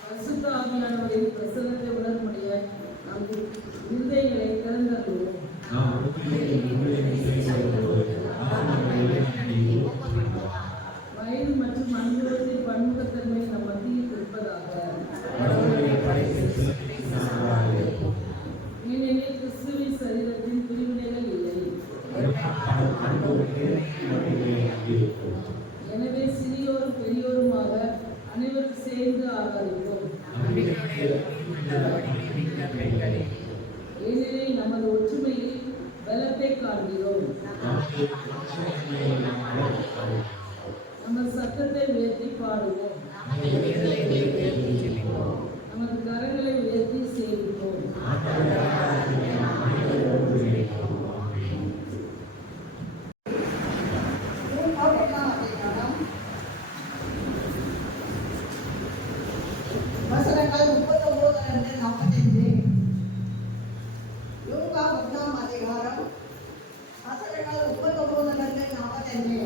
பரிசுத்த ஆவியானவரின் பிரசன்னத்தை உணர்முடிய நம் இருதயங்களை திறந்தருளுவோம். வயது மற்றும் அனுபவத்தின் பன்முகத்தன்மை நம் மத்தியில் இருப்பதாக. ஏனெனில் கிறிஸ்துவின் சரீரத்தின் பிரிவினைகள் இல்லை. எனவே சிறியோரும் பெரியோருமாக அனைவரும் சேர்ந்து ஆராதிப்போம். ஏனெனில் நமது ஒற்றுமையில் பலத்தை காண்கிறோம். நமது சத்தத்தை உயர்த்தி பாடுவோம். நமது கரங்களை உயர்த்தி சேவிப்போம். வசனங்கள் 39-45. லூக்கா 1ஆம் அதிகாரம் வசனங்கள் 39-45.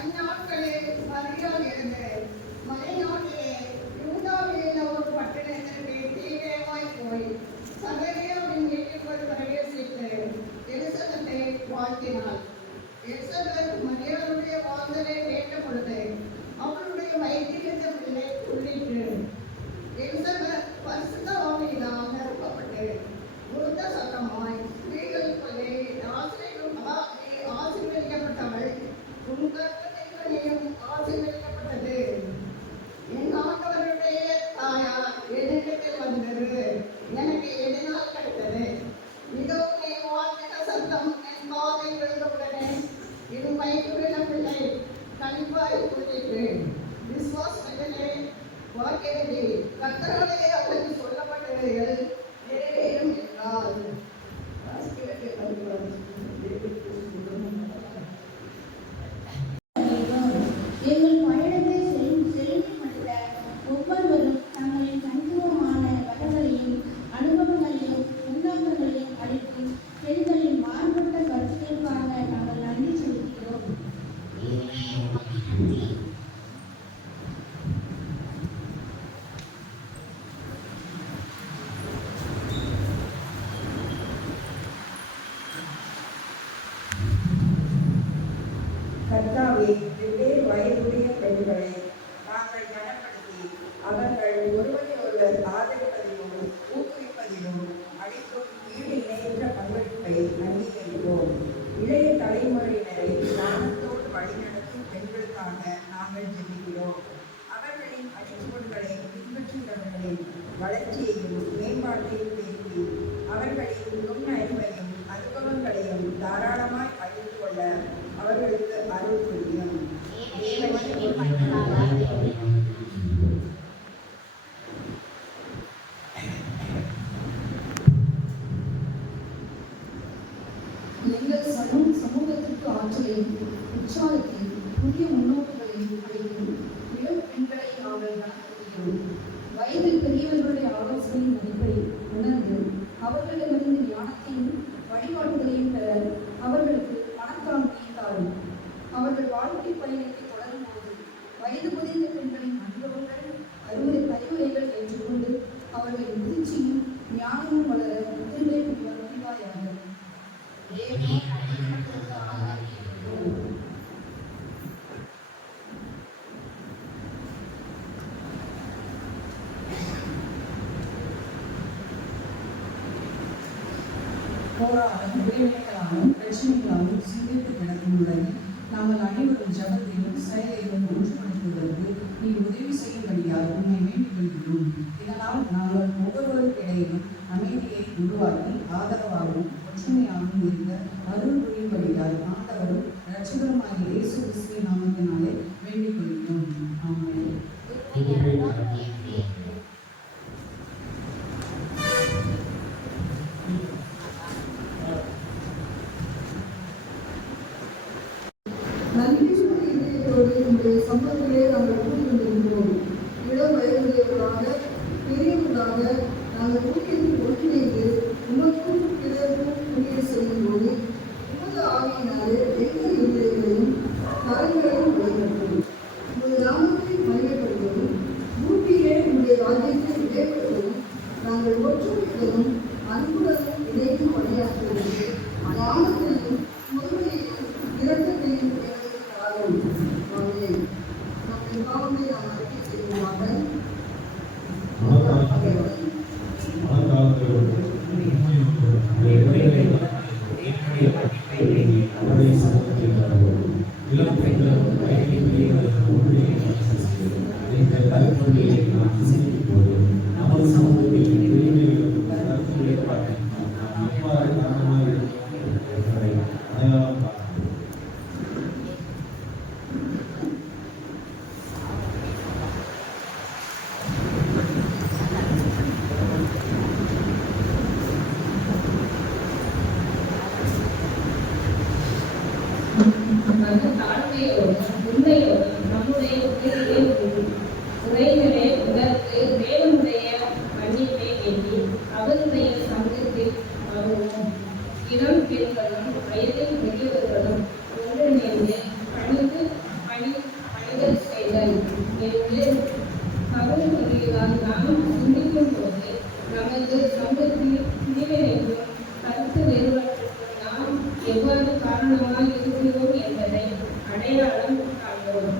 அந்நாட்களில் மரியாள் இருந்து மலைநாட்டிலே யூதாவிலுள்ள ஒரு பட்டணத்திற்கு தீவிரமாய் போய் சகரியாவின் வீட்டிற்குள் பிரவேசித்து எலிசபெத்தை வாழ்த்தினாள். எலிசபெத் மரியாளுடைய வாழ்ந்தலை கேட்ட பொழுது அவளுடைய வயிற்றிலிருந்த பிள்ளை துள்ளிற்று. எலிசபெத் பரிசுத்த ஆவியினால் நிரப்பப்பட்டு உரத்த சத்தமாய், ஸ்திரீகளுக்குள்ளே ஆசீர்வதிக்கப்பட்டவள், உன் கர்ப்பத்தின் ஆசீர்வதிக்கப்பட்டது. என் ஆண்டவருடைய தாயார் என்னிடத்தில் வந்தது எனக்கு எதனால் கிடைத்தது? இதோ நீ வாழ்த்தின சத்தம் என் காதை விழுந்தவுடனே என் வயிற்றுள்ள பிள்ளை கண்டிப்பாய் கூறிட்டு விசுவாசத்திலே வாக்கிறது. கர்த்தராலே அவருக்கு சொல்லப்பட்டவைகள் நிறைவேறும் என்றால். எங்கள் பயணத்தை செலுத்தி முடித்த ஒவ்வொருவரும் தங்களின் தனித்துவமான வளங்களையும் அனுபவங்களையும் உண்டாக்கங்களையும் அளித்து பெண்களின் மாறுபட்ட கருத்துக்களுக்காக நாங்கள் நன்றி செலுத்துகிறோம். கர்த்தாவே, வெவ்வேறு வயதுடைய பெண்களை நாங்கள் கனப்படுத்தி அவர்கள் ஒருவரை ஒருவர் ஆதரிப்பதிலும் ஊக்குவிப்பதிலும் அளிக்கும் ஈடு இணையற்ற பங்களிப்பை அங்கீகரிப்போம். இளைய தலைமுறையினரை ஞானத்தோடு வழிநடத்தும் பெண்களுக்காக நாங்கள் ஜெபிக்கிறோம். அவர்களின் அடிச்சுவடுகளை பின்பற்றுகிறவர்களின் வளர்ச்சியையும் மேம்பாட்டையும் பெருக்கி அவர்களின் நுண் அறிவையும் அனுபவங்களையும் தாராளமாய் அழிந்து கொள்ள அவர்களுக்கு அருள் புரியும். எங்கள் சமூகத்திற்கு ஆற்றலையும் உற்சாகத்தையும் புதிய முன்னோக்குகளையும் அளிக்கும் இளம் பெண்களை நாங்கள் நடத்துகிறோம். வயதில் பெரியவர்களுடைய ஆலோசனையின் மதிப்பை உணர்ந்து அவர்களிடமிருந்து ஞானத்தையும் வழிபாடுகளையும் பெற அவர்களுக்கு மனத்தாழ்மையை தாரும். அவர்கள் வாழ்க்கை பயணத்தை தொடரும் போது வயது முதிர்ந்த பெண்களின் அனுபவங்கள் அறிவுரைகள் ஏற்றுக்கொண்டு அவர்களின் முதிர்ச்சியும் ஞானமும் வளர முதிர்மை புரிவாயாக. போராடும் உரிமைகளாலும் பிரச்சனைகளாலும் சிந்தித்து கிடக்கும் உடனே நாங்கள் அனைவரும் ஜபத்தையும் செயலையும் ஒன்றுபடுத்துவதற்கு நீ உதவி செய்யும்படியாக உன்னை வேண்டிக் கொள்கிறோம். இதனால் நாங்கள் ஒவ்வொருவருக்கு இடையிலும் அமைதியை உருவாக்கி ஆதரவாகவும் ஒற்றுமையாகவும் இருக்க அருள் புரியும்படியாக ஆண்டவரும் இரட்சகருமாகிய இயேசு கிறிஸ்துவின் நாமத்தினாலே வேண்டிக் கொள்கிறோம். ஆமென். நன்றி சொல்லி இதயத்தோடு இன்றைய சம்பவத்திலே நாங்கள் கூடி கொண்டிருக்கிறோம். இளம் வயதுடையவர்களாக பெரியவர்களாக நாங்கள் ஊழியத்தில் ஒன்றிணைந்து உமக்கும் பிறருக்கும் ஊழியர் செய்யும் போது உமது ஆவியினாலே எங்கள் இதயங்களையும் எங்களுக்கு தாரும். ஆமென். நம்முடைய பாவங்களை நாம் அறிக்கை செய்வோமாக. தாழ்மையோடு உண்மையோடு நம்முடைய உயிரிலே உரைகளே உணர்ந்து தேவனுடைய மன்னிப்பை எண்ணி அவருடைய சங்கத்தில் வருவோம். இளம் பெண்களும் வயதில் பெரியவர்களும் ஒன்றிணைந்து பணிகள் செய்தல் என்று கவலைப்படுகிறார். நாம் சிந்திக்கும் போது நமது சங்கத்தில் பிரிவினைக்கும் கருத்து வேறுபாட்டிற்கும் நாம் எவ்வாறு காரணமாக இருக்கிறோம் என்பதை அடையாளம் காண்கிறோம்.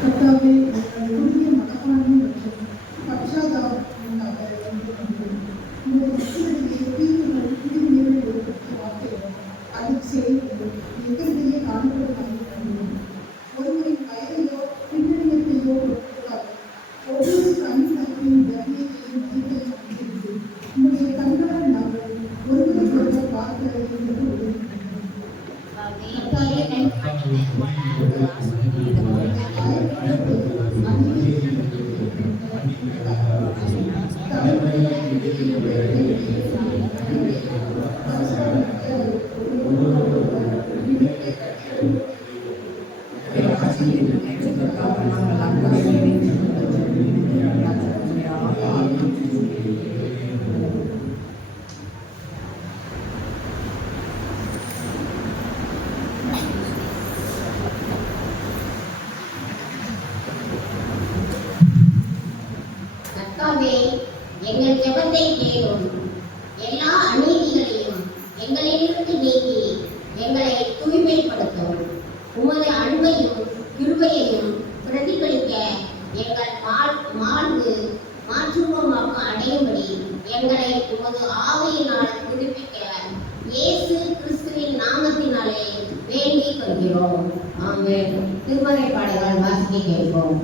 கர்த்தாவே, உங்களுடைய மனப்பான்மை மற்றும் பச்சாதாபம் உண்டாக உங்களுடைய மக்களிடையே தீர்வுகள் குடிநீரை ஏற்படுத்திய வார்த்தைகள் அதை செய்வது எதிர்மையை காணப்படுவதாக ஒருவரின் வயதையோ பின்னணியத்தையோ பொறுக்காது ஒவ்வொரு தனிநபரின் கண்ணியத்தையும் மதிப்பையும் அங்கிருந்து உங்களுடைய கண்களால் நாங்கள் ஒருவருக்கொருவர் பார்க்கிறதை என்று எங்கள் ஜெபத்தை கேளும். எல்லா அநீதிகளையும் எங்களிலிருந்து நீக்கி எங்களை தூய்மைப்படுத்தும். உமது அன்பையும் கிருபையையும் பிரதிபலிக்க எங்கள் மாண்பு மாற்றுவமாக அடையும்படி எங்களை உமது ஆவியினால் புதுப்பிக்க இயேசு கிறிஸ்துவின் நாமத்தினாலே வேண்டிக் கொள்கிறோம். ஆமென். திருமறை பாடல்கள் வாசிக்க கேட்போம்.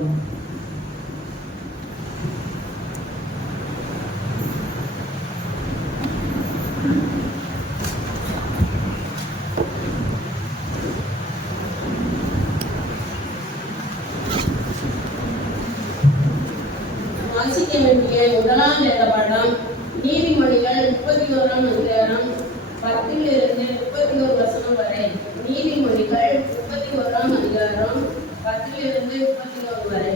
வாசிக்க வேண்டிய முதலாம் வேத பாடம் நீதிமொழிகள் 31ஆம் அதிகாரம் 10 31 வசனம் வரை. நீதிமொழிகள் 31ஆம் அதிகாரம் 10 31 வரை.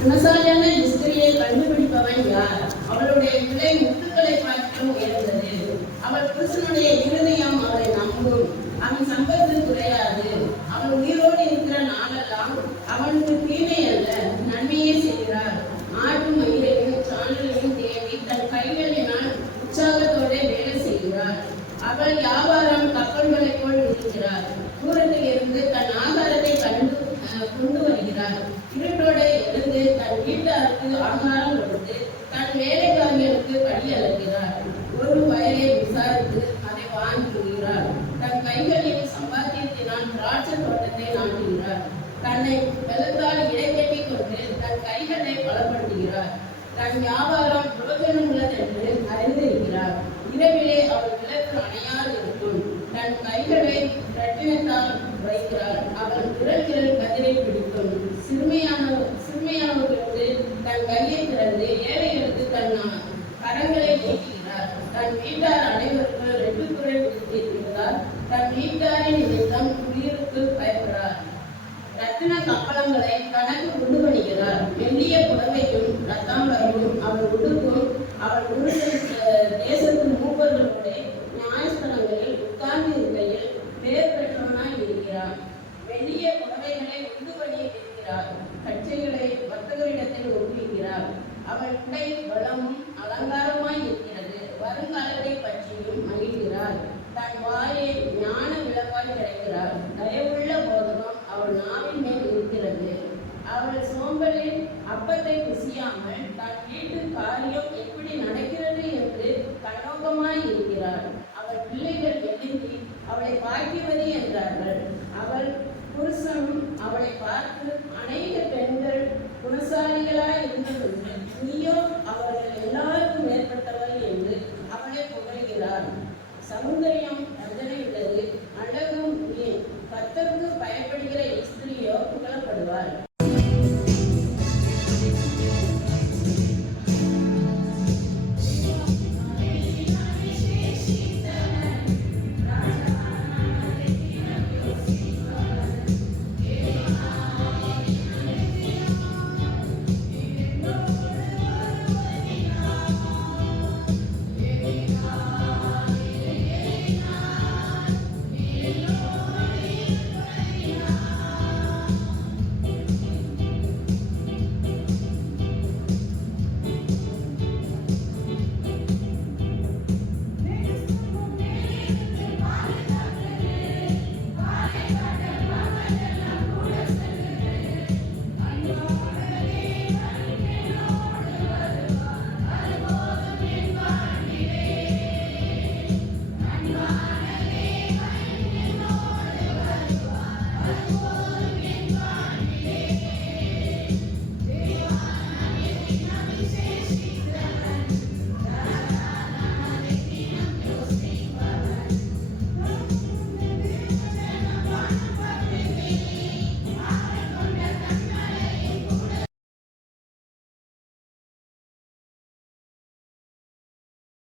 குணசாலியான ஸ்திரியை கண்டுபிடிப்பவன் யார்? அவளுடைய விலை முத்துக்களை பார்த்தும் உயர்ந்தது. அவள் புருஷனுடைய இருதயம் அவளை நம்பும். அவன் சம்பத்து குறையாது. அவள் உயிரோடு இருக்கிற நாளெல்லாம் அவனுக்கு தீமை அல்ல, நன்மையே செய்கிறார். ஆடு மயிலையும் சாணலையும் தேடி தன் கைகளினால் உற்சாகத்தோட வேலை செய்கிறார். அவள் வியாபாரம் கப்பல்களை போல் இருக்கிறார். தூரத்தில் இருந்து தன் ஆகாரத்தை கொண்டு வருகிறார். இருட்டோட எழுந்து தன் வீட்டாருக்கு ஆகாரம் கொடுத்து தன் வேலைக்காரர்களுக்கு படி அழைக்கிறார். ஒரு வயலை விசாரித்து அதை வாங்குகிறார். தன் கைகளின் சம்பாத்தியத்தினால் திராட்சை தோட்டத்தை நாட்டுகிறார். தன்னை வெள்ளத்தால் இடைக்கட்டி கொண்டு தன் கைகளை பலப்படுத்துகிறார். தன் வியாபாரம் பிரயோஜனம் உள்ளதென்று அறிந்திருக்கிறார். இரவிலே அவள் விளக்கு அணையாது இருக்கும். தன் படிக்கிறாள். அவள் விரல்களில் கதிரை பிடிக்கும். சிறுமையானவர்களுக்கு தன் கையை திறந்து ஏழைகளுக்கு தன் கரங்களை நீட்டுகிறார். தன் வீட்டார் அனைவருக்கும் 2 குரல் விதித்திருக்கிறார். தன் வீட்டாரின் நிமித்தம் உயிருக்கு பயப்படுறார். ரத்தின கப்பலங்களை கணக்கு உண்டு பண்ணுகிறார். மெல்லிய புடவையும் ரத்தாம்பரமும் அவள் உடுக்கும். அவள் தேசத்து மூப்பர்களோட நியாயஸ்தலங்களில் உட்கார்ந்து இருக்கையில் பேர் பெற்றவனாய் இருக்கிறார். மெல்லிய புடவைகளை உண்டு பண்ணி இருக்கிறார். கச்சைகளை வர்த்தகரிடத்தில் ஒப்புவிக்கிறார். அவள் உடை வளமும் அலங்காரமாய் இருக்கிறது. வருங்காலத்தை பற்றியும் மகிழ்கிறார். தன் வாயை ஞான விளக்காய் கிடைக்கிறார். தயவுள்ள போதகம் அவள் நாவின் மேல் இருக்கிறது. அவள் சோம்பலில் அப்பத்தை ருசியாமல் தன் வீட்டு காரியம் எப்படி நடக்கிறது என்று கண்ணோக்கமாய் இருக்கிறார். அவள் பிள்ளைகள் எழுதி அவளை பாக்கியவதி என்றார்கள். அவள் புருஷனும் அவளை பார்த்து